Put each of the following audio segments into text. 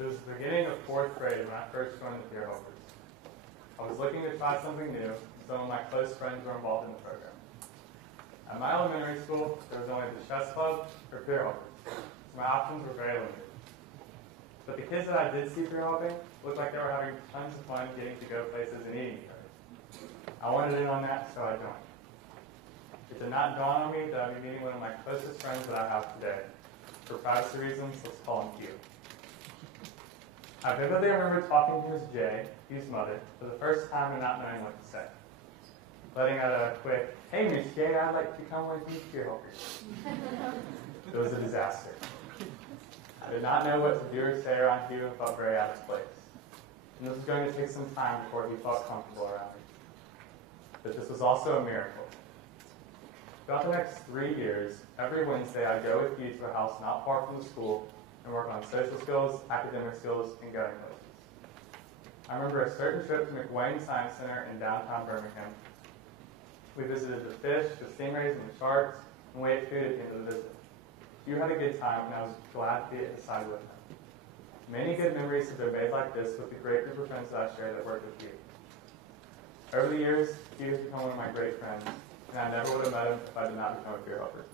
It was the beginning of 4th grade when I first joined the Peer Helpers. I was looking to try something new. Some of my close friends were involved in the program. At my elementary school, there was only the chess club or Peer Helpers, so my options were very limited. But the kids that I did see Peer Helping looked like they were having tons of fun getting to go places and eating each other. I wanted in on that, so I joined. It did not dawn on me that I'd be meeting one of my closest friends that I have today. For privacy reasons, let's call him Q. I vividly remember talking to Ms. J, Q's mother, for the first time and not knowing what to say. Letting out a quick, "Hey Ms. J, I'd like to become one of these Peer Helpers." It was a disaster. I did not know what to do or say around Q and felt very out of place. And this was going to take some time before he felt comfortable around me. But this was also a miracle. Throughout the next 3 years, every Wednesday I'd go with Q to a house not far from the school and work on social skills, academic skills, and going places. I remember a certain trip to McWayne Science Center in downtown Birmingham. We visited the fish, the stingrays, and the sharks, and we ate food at the end of the visit. Q had a good time, and I was glad to be at his side with him. Many good memories have been made like this with the great group of friends that I share that work with Q. Over the years, Q has become one of my great friends, and I never would have met him if I did not become a Peer Helper.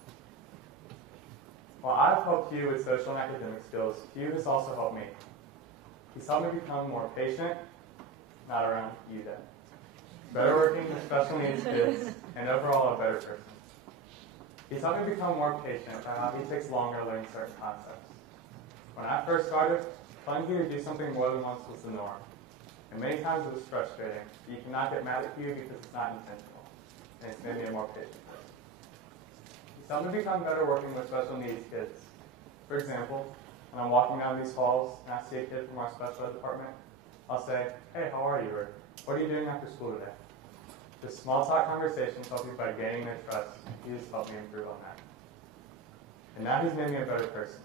While I've helped Q with social and academic skills, Q has also helped me. He's helped me become more patient, not around you then, better working with special needs kids, and overall a better person. He's helped me become more patient by how he takes longer to learn certain concepts. When I first started, telling you to do something more than once was the norm. And many times it was frustrating. You cannot get mad at Q because it's not intentional. And it's made me a more patient person. He's helped me become better working with special needs kids. For example, when I'm walking down these halls and I see a kid from our special ed department, I'll say, "Hey, how are you?" Or, "What are you doing after school today?" This small talk conversations help me by gaining their trust. He's helped me improve on that. And now he's made me a better person.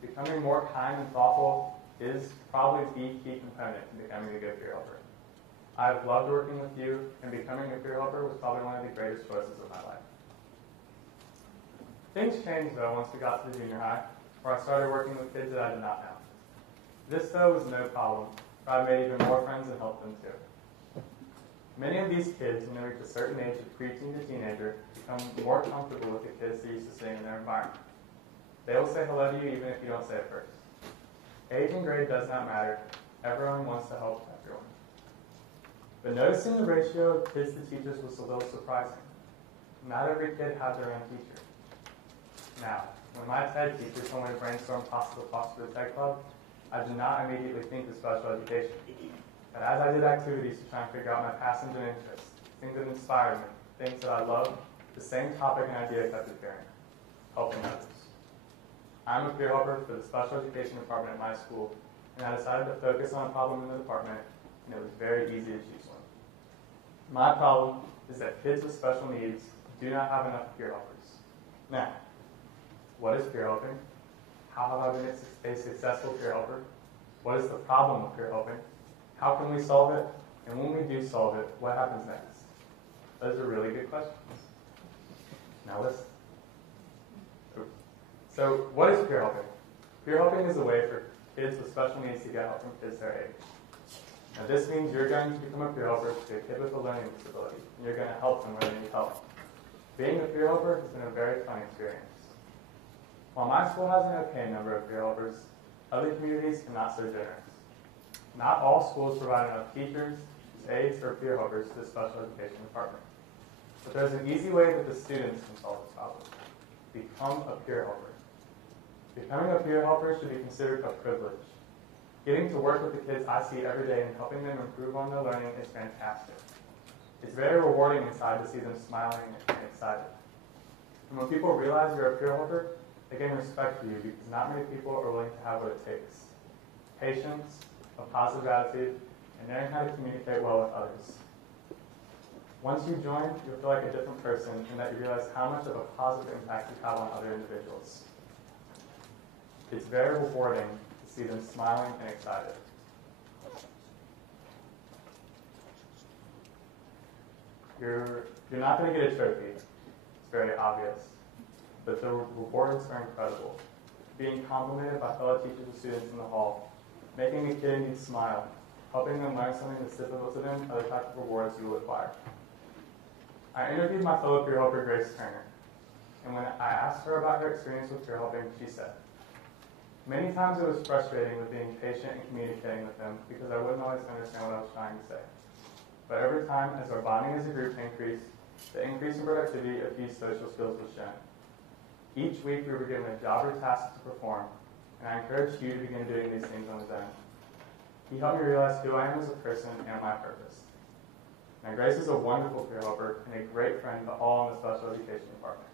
Becoming more kind and thoughtful is probably the key component to becoming a good Peer Helper. I've loved working with you, and becoming a Peer Helper was probably one of the greatest choices of my life. Things changed, though, once we got to the junior high, where I started working with kids that I did not know. This, though, was no problem, but I made even more friends and helped them, too. Many of these kids, when they reach a certain age of preteen to teenager, become more comfortable with the kids they're used to seeing in their environment. They will say hello to you even if you don't say it first. Age and grade does not matter. Everyone wants to help everyone. But noticing the ratio of kids to teachers was a little surprising. Not every kid had their own teacher. Now, when my TED teacher told me to brainstorm possible talks for the TED Club, I did not immediately think of special education. But as I did activities to try and figure out my passions and interests, things that inspired me, things that I loved, the same topic and idea kept appearing: helping others. I'm a Peer Helper for the special education department at my school, and I decided to focus on a problem in the department, and it was very easy to choose one. My problem is that kids with special needs do not have enough Peer Helpers. Now, what is Peer Helping? How have I been a successful Peer Helper? What is the problem with Peer Helping? How can we solve it? And when we do solve it, what happens next? Those are really good questions. Now listen. So what is Peer Helping? Peer Helping is a way for kids with special needs to get help from kids their age. Now this means you're going to become a Peer Helper to a kid with a learning disability, and you're going to help them when they need help. Being a Peer Helper has been a very fun experience. While my school has an okay number of Peer Helpers, other communities are not so generous. Not all schools provide enough teachers, aides, or Peer Helpers to the special education department. But there's an easy way that the students can solve this problem. Become a Peer Helper. Becoming a Peer Helper should be considered a privilege. Getting to work with the kids I see every day and helping them improve on their learning is fantastic. It's very rewarding inside to see them smiling and excited. And when people realize you're a Peer Helper, they gain respect for you because not many people are willing to have what it takes. Patience, a positive attitude, and knowing how to communicate well with others. Once you join, you'll feel like a different person and that you realize how much of a positive impact you have on other individuals. It's very rewarding to see them smiling and excited. You're not going to get a trophy. It's very obvious. But the rewards are incredible. Being complimented by fellow teachers and students in the hall, making a kid need smile, helping them learn something that's difficult to them are the type of rewards you will acquire. I interviewed my fellow peer helper, Grace Turner, and when I asked her about her experience with peer helping, she said, "Many times it was frustrating with being patient and communicating with them because I wouldn't always understand what I was trying to say. But every time, as our bonding as a group increased, the increase in productivity of these social skills was shown. Each week we were given a job or task to perform, and I encouraged you to begin doing these things on his own. He helped me realize who I am as a person and my purpose." Now, Grace is a wonderful peer helper and a great friend to all in the special education department.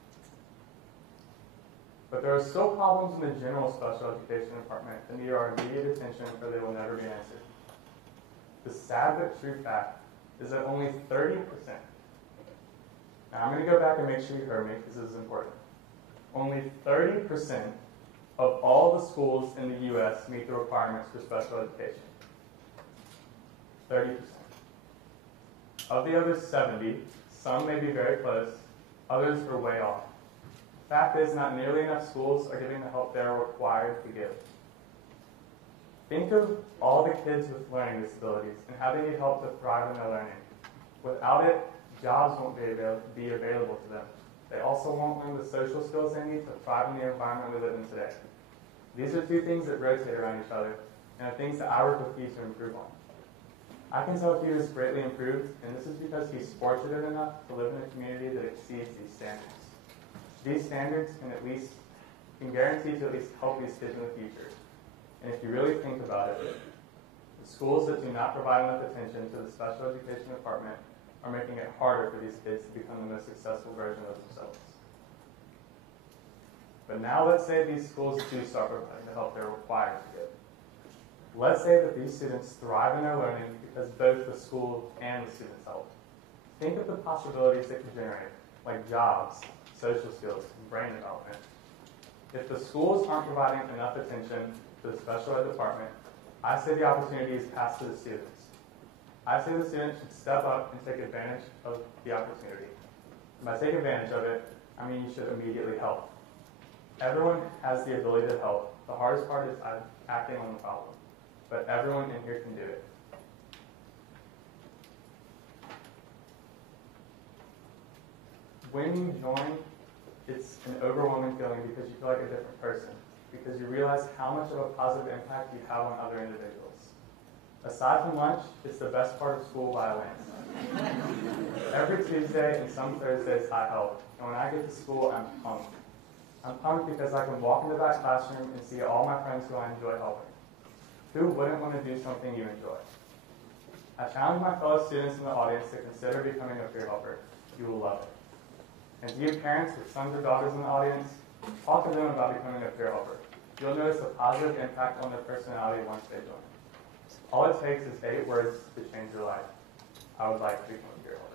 But there are still problems in the general special education department that need our immediate attention or they will never be answered. The sad but true fact is that only 30%, now I'm going to go back and make sure you heard me because this is important, only 30% of all the schools in the U.S. meet the requirements for special education. 30%. Of the other 70, some may be very close, others are way off. The fact is, not nearly enough schools are giving the help they are required to give. Think of all the kids with learning disabilities and how they need help to thrive in their learning. Without it, jobs won't be available to them. They also won't learn the social skills they need to thrive in the environment we live in today. These are two things that rotate around each other and are things that I work with you to improve on. I can tell Hugh is greatly improved, and this is because he's fortunate enough to live in a community that exceeds these standards. These standards can guarantee to at least help these kids in the future. And if you really think about it, the schools that do not provide enough attention to the special education department are making it harder for these kids to become the most successful version of themselves. But now let's say these schools do start providing the help they're required to give. Let's say that these students thrive in their learning because both the school and the students help. Think of the possibilities they could generate, like jobs, social skills, and brain development. If the schools aren't providing enough attention to the special ed department, I say the opportunity is passed to the students. I say the students should step up and take advantage of the opportunity. And by take advantage of it, I mean you should immediately help. Everyone has the ability to help. The hardest part is acting on the problem. But everyone in here can do it. When you join, it's an overwhelming feeling because you feel like a different person, because you realize how much of a positive impact you have on other individuals. Aside from lunch, it's the best part of school by a landslide. Every Tuesday and some Thursdays I help, and when I get to school, I'm pumped. I'm pumped because I can walk into that classroom and see all my friends who I enjoy helping. Who wouldn't want to do something you enjoy? I challenge my fellow students in the audience to consider becoming a peer helper. You will love it. And to you parents with sons or daughters in the audience, talk to them about becoming a peer helper. You'll notice a positive impact on their personality once they join. All it takes is 8 words to change your life. I would like to become a peer helper.